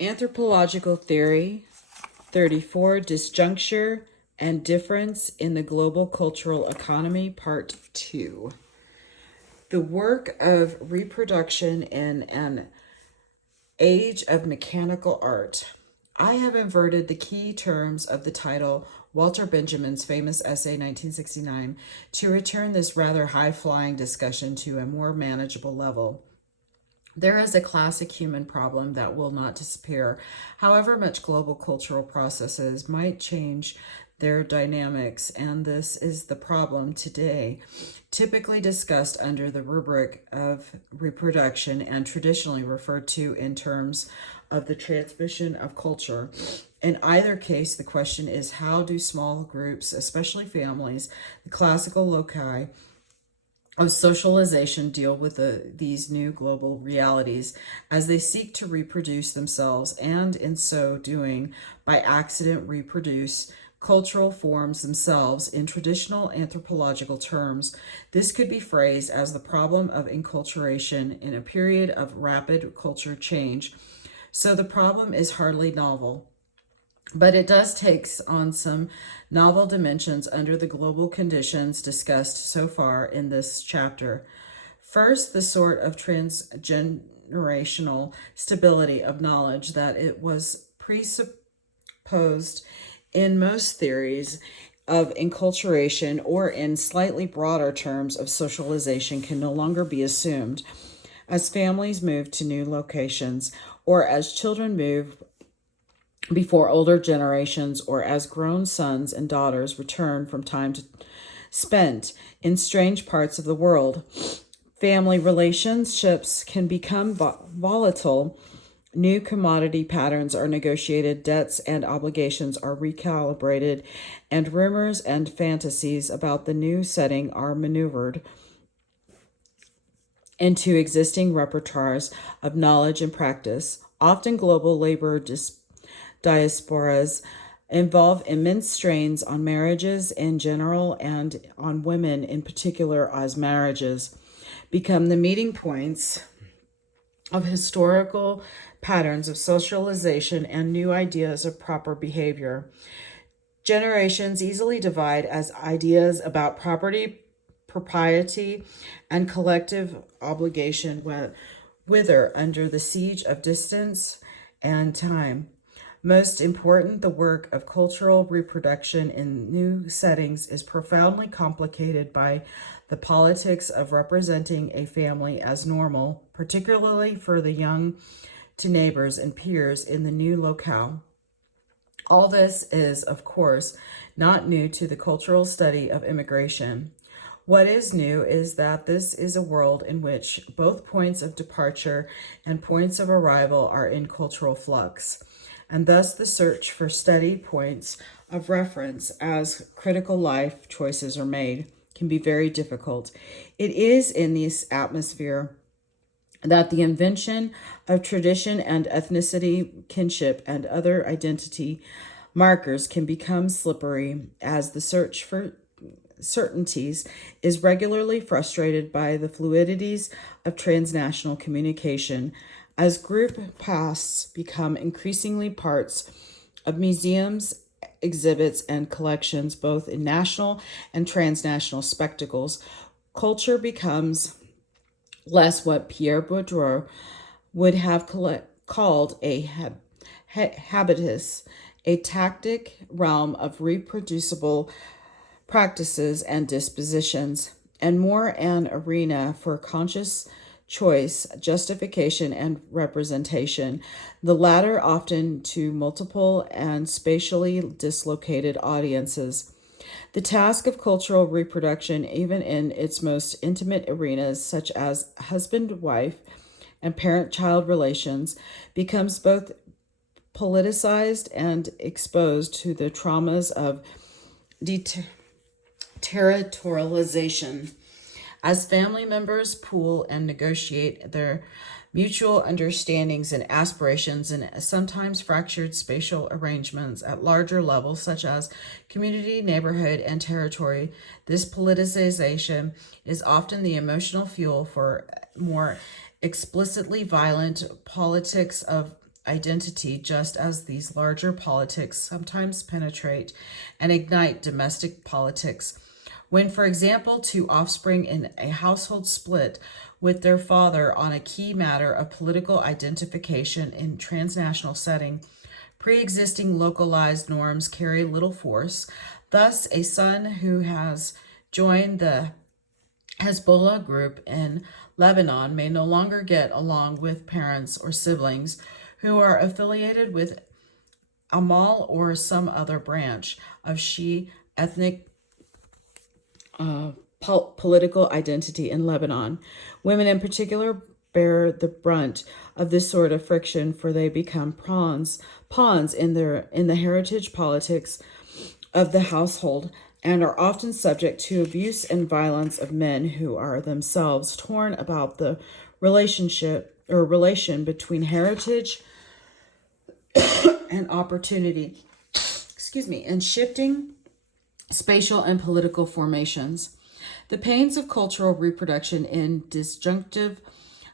Anthropological Theory, 34, Disjuncture and Difference in the Global Cultural Economy, Part 2. The work of reproduction in an age of mechanical art. I have inverted the key terms of the title, Walter Benjamin's famous essay 1969, to return this rather high-flying discussion to a more manageable level. There is a classic human problem that will not disappear, however much global cultural processes might change their dynamics, and this is the problem today, typically discussed under the rubric of reproduction and traditionally referred to in terms of the transmission of culture. In either case, the question is, how do small groups, especially families, the classical loci of socialization, deal with these new global realities as they seek to reproduce themselves, and in so doing, by accident, reproduce cultural forms themselves? In traditional anthropological terms, this could be phrased as the problem of enculturation in a period of rapid culture change. So the problem is hardly novel, but it does take on some novel dimensions under the global conditions discussed so far in this chapter. First, the sort of transgenerational stability of knowledge that it was presupposed in most theories of enculturation, or in slightly broader terms of socialization, can no longer be assumed as families move to new locations, or as children move before older generations, or as grown sons and daughters return from time spent in strange parts of the world. Family relationships can become volatile. New commodity patterns are negotiated, debts and obligations are recalibrated, and rumors and fantasies about the new setting are maneuvered into existing repertoires of knowledge and practice. Often global labor diasporas involve immense strains on marriages in general and on women in particular, as marriages become the meeting points of historical patterns of socialization and new ideas of proper behavior. Generations easily divide as ideas about property, propriety, and collective obligation wither under the siege of distance and time. Most important, the work of cultural reproduction in new settings is profoundly complicated by the politics of representing a family as normal, particularly for the young, to neighbors and peers in the new locale. All this is, of course, not new to the cultural study of immigration. What is new is that this is a world in which both points of departure and points of arrival are in cultural flux, and thus the search for steady points of reference as critical life choices are made can be very difficult. It is in this atmosphere that the invention of tradition and ethnicity, kinship, and other identity markers can become slippery, as the search for certainties is regularly frustrated by the fluidities of transnational communication, as group pasts become increasingly parts of museums, exhibits, and collections, both in national and transnational spectacles. Culture becomes less what Pierre Bourdieu would have called a habitus, a tactic realm of reproducible practices and dispositions, and more an arena for conscious choice, justification, and representation, the latter often to multiple and spatially dislocated audiences. The task of cultural reproduction, even in its most intimate arenas, such as husband-wife and parent-child relations, becomes both politicized and exposed to the traumas of territorialization. As family members pool and negotiate their mutual understandings and aspirations in sometimes fractured spatial arrangements at larger levels, such as community, neighborhood, and territory, this politicization is often the emotional fuel for more explicitly violent politics of identity, just as these larger politics sometimes penetrate and ignite domestic politics. When, for example, two offspring in a household split with their father on a key matter of political identification in transnational setting, pre-existing localized norms carry little force. Thus, a son who has joined the Hezbollah group in Lebanon may no longer get along with parents or siblings who are affiliated with Amal or some other branch of Shia ethnic political identity in Lebanon. Women in particular bear the brunt of this sort of friction, for they become pawns in the heritage politics of the household, and are often subject to abuse and violence of men who are themselves torn about the relation between heritage and opportunity, and shifting spatial and political formations. The pains of cultural reproduction in disjunctive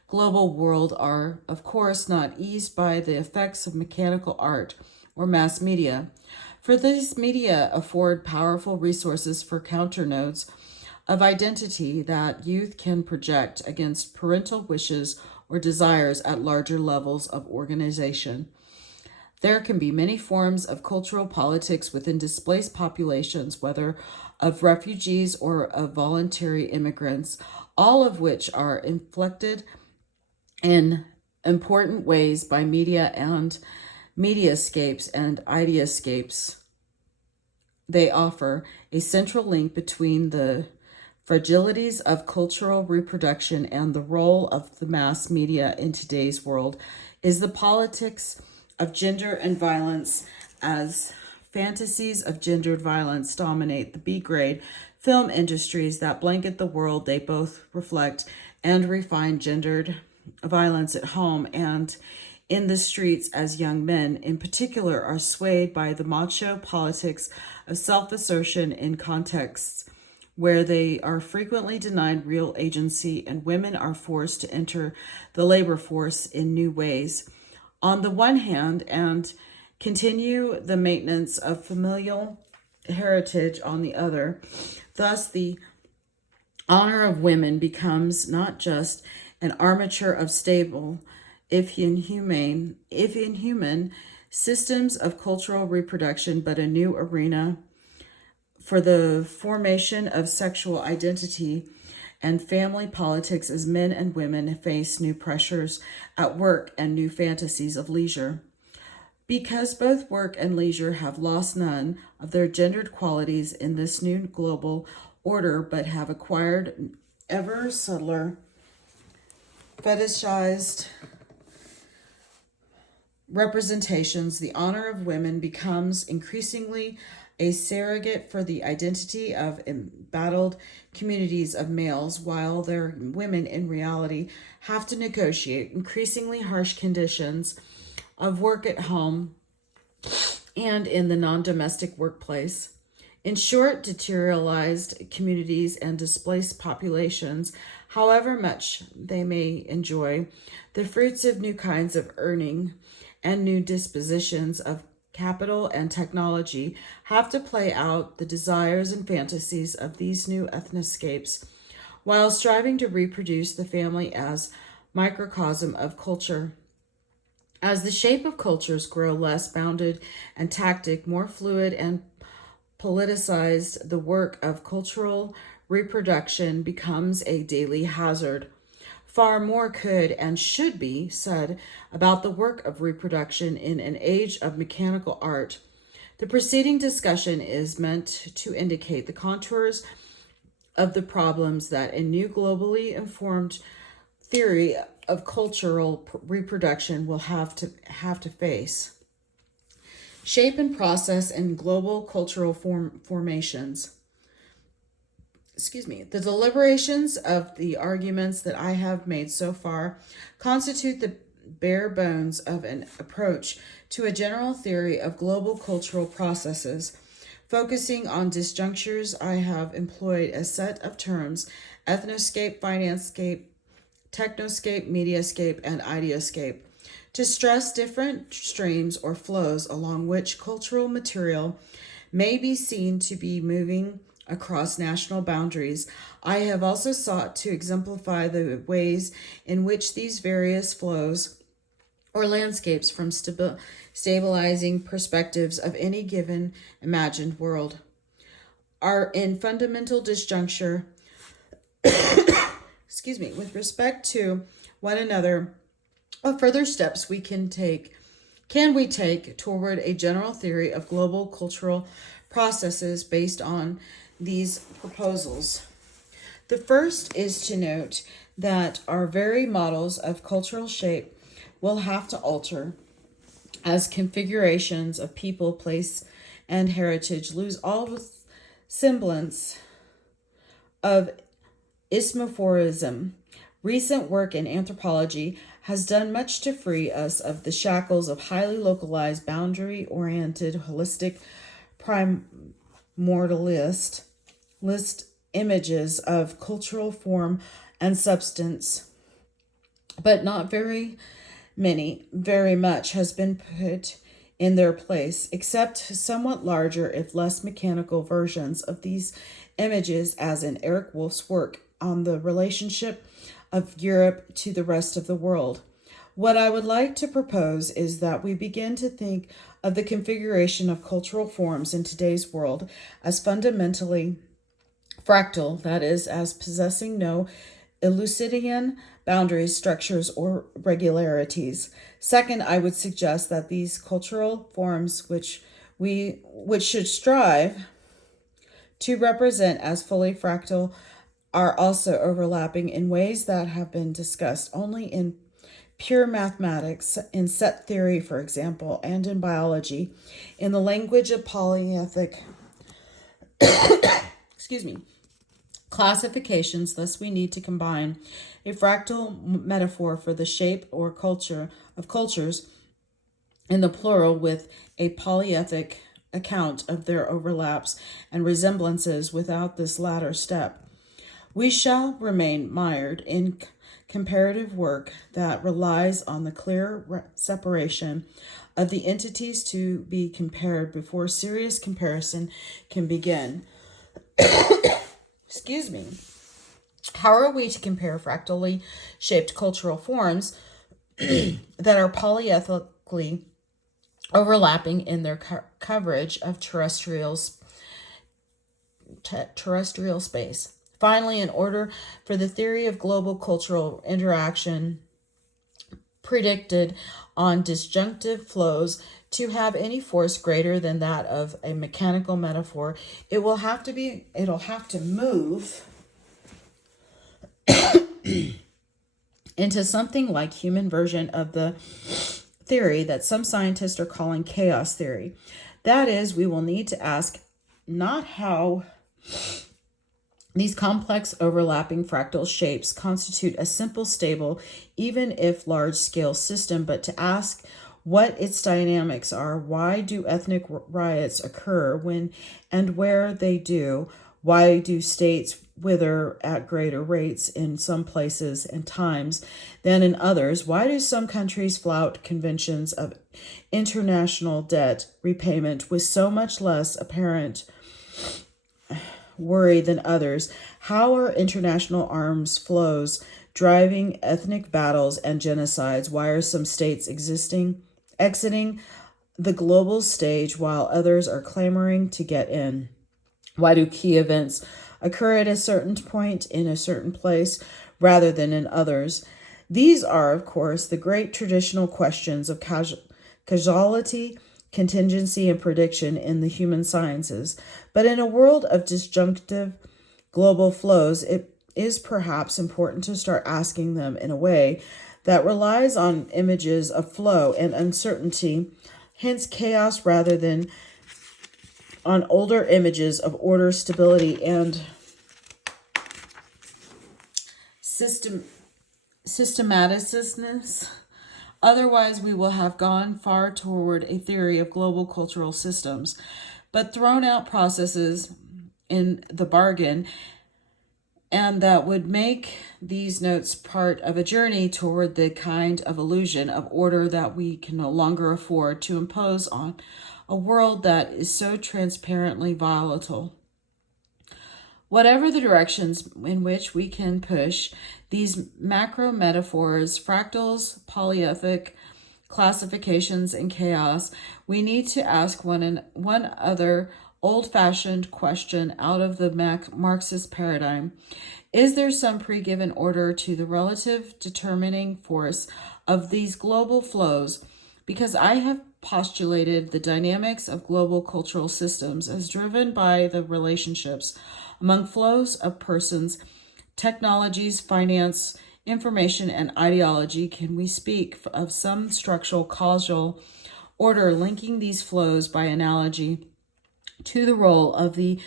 global world are, of course, not eased by the effects of mechanical art or mass media, for these media afford powerful resources for counternodes of identity that youth can project against parental wishes or desires at larger levels of organization. There can be many forms of cultural politics within displaced populations, whether of refugees or of voluntary immigrants, all of which are inflected in important ways by media and mediascapes and ideascapes. They offer a central link between the fragilities of cultural reproduction and the role of the mass media in today's world is the politics of gender and violence, as fantasies of gendered violence dominate the B-grade film industries that blanket the world. They both reflect and refine gendered violence at home and in the streets, as young men in particular are swayed by the macho politics of self-assertion in contexts where they are frequently denied real agency, and women are forced to enter the labor force in new ways. On the one hand, and continue the maintenance of familial heritage on the other. Thus, the honor of women becomes not just an armature of stable, if inhuman systems of cultural reproduction, but a new arena for the formation of sexual identity and family politics as men and women face new pressures at work and new fantasies of leisure. Because both work and leisure have lost none of their gendered qualities in this new global order, but have acquired ever subtler, fetishized representations, the honor of women becomes increasingly a surrogate for the identity of embattled communities of males, while their women in reality have to negotiate increasingly harsh conditions of work at home and in the non-domestic workplace. In short, deteriorized communities and displaced populations, however much they may enjoy the fruits of new kinds of earning and new dispositions of capital and technology, have to play out the desires and fantasies of these new ethnoscapes while striving to reproduce the family as microcosm of culture. As the shape of cultures grow less bounded and tactic, more fluid and politicized, the work of cultural reproduction becomes a daily hazard. Far more could and should be said about the work of reproduction in an age of mechanical art. The preceding discussion is meant to indicate the contours of the problems that a new globally informed theory of cultural reproduction will have to face. Shape and process in global cultural formations. The deliberations of the arguments that I have made so far constitute the bare bones of an approach to a general theory of global cultural processes. Focusing on disjunctures, I have employed a set of terms: ethnoscape, financescape, technoscape, mediascape, and ideascape, to stress different streams or flows along which cultural material may be seen to be moving across national boundaries. I have also sought to exemplify the ways in which these various flows or landscapes from stabilizing perspectives of any given imagined world are in fundamental disjuncture with respect to one another. What further steps can we take toward a general theory of global cultural processes based on these proposals? The first is to note that our very models of cultural shape will have to alter as configurations of people, place, and heritage lose all semblance of ismophorism. Recent work in anthropology has done much to free us of the shackles of highly localized, boundary-oriented, holistic, primordialist images of cultural form and substance. But not very much has been put in their place, except somewhat larger, if less mechanical versions of these images, as in Eric Wolf's work on the relationship of Europe to the rest of the world. What I would like to propose is that we begin to think of the configuration of cultural forms in today's world as fundamentally fractal, that is, as possessing no Euclidean boundaries, structures, or regularities. Second, I would suggest that these cultural forms which should strive to represent as fully fractal are also overlapping in ways that have been discussed only in pure mathematics, in set theory, for example, and in biology, in the language of polyethic classifications. Thus, we need to combine a fractal metaphor for the shape or culture of cultures in the plural with a polyethic account of their overlaps and resemblances. Without this latter step, we shall remain mired in comparative work that relies on the clear separation of the entities to be compared before serious comparison can begin. How are we to compare fractally shaped cultural forms that are polyethically overlapping in their coverage of terrestrial space? Finally, in order for the theory of global cultural interaction predicted on disjunctive flows to have any force greater than that of a mechanical metaphor, it'll have to move into something like human version of the theory that some scientists are calling chaos theory. That is, we will need to ask not how these complex overlapping fractal shapes constitute a simple, stable, even if large-scale system, but to ask what its dynamics are. Why do ethnic riots occur when and where they do? Why do states wither at greater rates in some places and times than in others? Why do some countries flout conventions of international debt repayment with so much less apparent worry than others? How are international arms flows driving ethnic battles and genocides? Why are some states exiting the global stage while others are clamoring to get in? Why do key events occur at a certain point in a certain place rather than in others? These are, of course, the great traditional questions of causality, contingency, and prediction in the human sciences. But in a world of disjunctive global flows, it is perhaps important to start asking them in a way that relies on images of flow and uncertainty, hence chaos, rather than on older images of order, stability, and systematicness. Otherwise, we will have gone far toward a theory of global cultural systems, but thrown out processes in the bargain, and that would make these notes part of a journey toward the kind of illusion of order that we can no longer afford to impose on a world that is so transparently volatile. Whatever the directions in which we can push these macro metaphors, fractals, polyethic classifications, and chaos, we need to ask one other old-fashioned question out of the Marxist paradigm. Is there some pre-given order to the relative determining force of these global flows? Because I have postulated the dynamics of global cultural systems as driven by the relationships among flows of persons, technologies, finance, information, and ideology. Can we speak of some structural causal order linking these flows by analogy to the role of the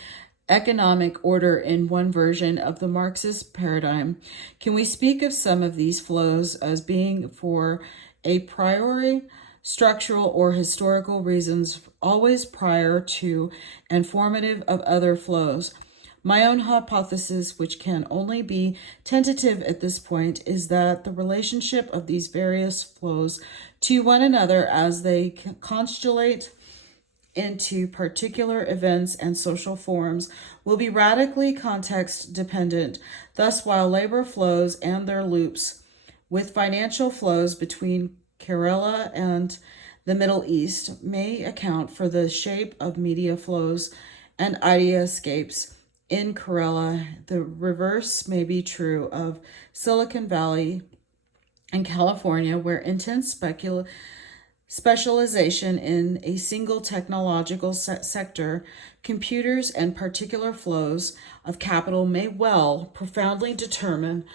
economic order in one version of the Marxist paradigm? Can we speak of some of these flows as being for a priori structural or historical reasons always prior to and formative of other flows? My own hypothesis, which can only be tentative at this point, is that the relationship of these various flows to one another as they constellate into particular events and social forms will be radically context dependent. Thus, while labor flows and their loops with financial flows between Kerala and the Middle East may account for the shape of media flows and ideascapes in Kerala, the reverse may be true of Silicon Valley and California, where intense specialization in a single technological sector, computers, and particular flows of capital may well profoundly determine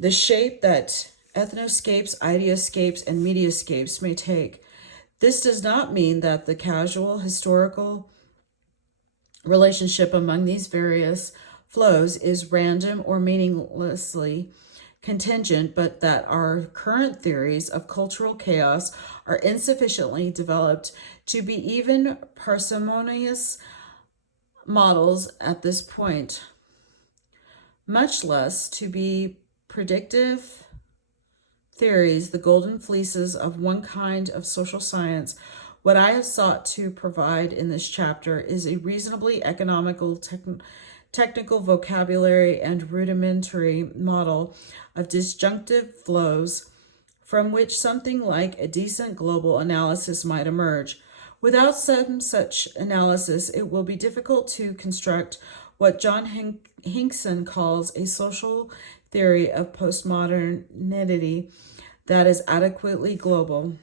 the shape that ethnoscapes, ideascapes, and mediascapes may take. This does not mean that the casual historical relationship among these various flows is random or meaninglessly contingent, but that our current theories of cultural chaos are insufficiently developed to be even parsimonious models at this point, much less to be predictive theories, the golden fleeces of one kind of social science. What I have sought to provide in this chapter is a reasonably economical, technical vocabulary and rudimentary model of disjunctive flows from which something like a decent global analysis might emerge. Without some such analysis, it will be difficult to construct what John Hinkson calls a social theory of postmodernity that is adequately global.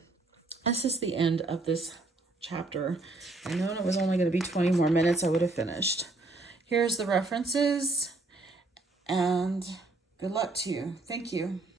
This is the end of this chapter. I know it was only going to be 20 more minutes, I would have finished. Here's the references, and good luck to you. Thank you.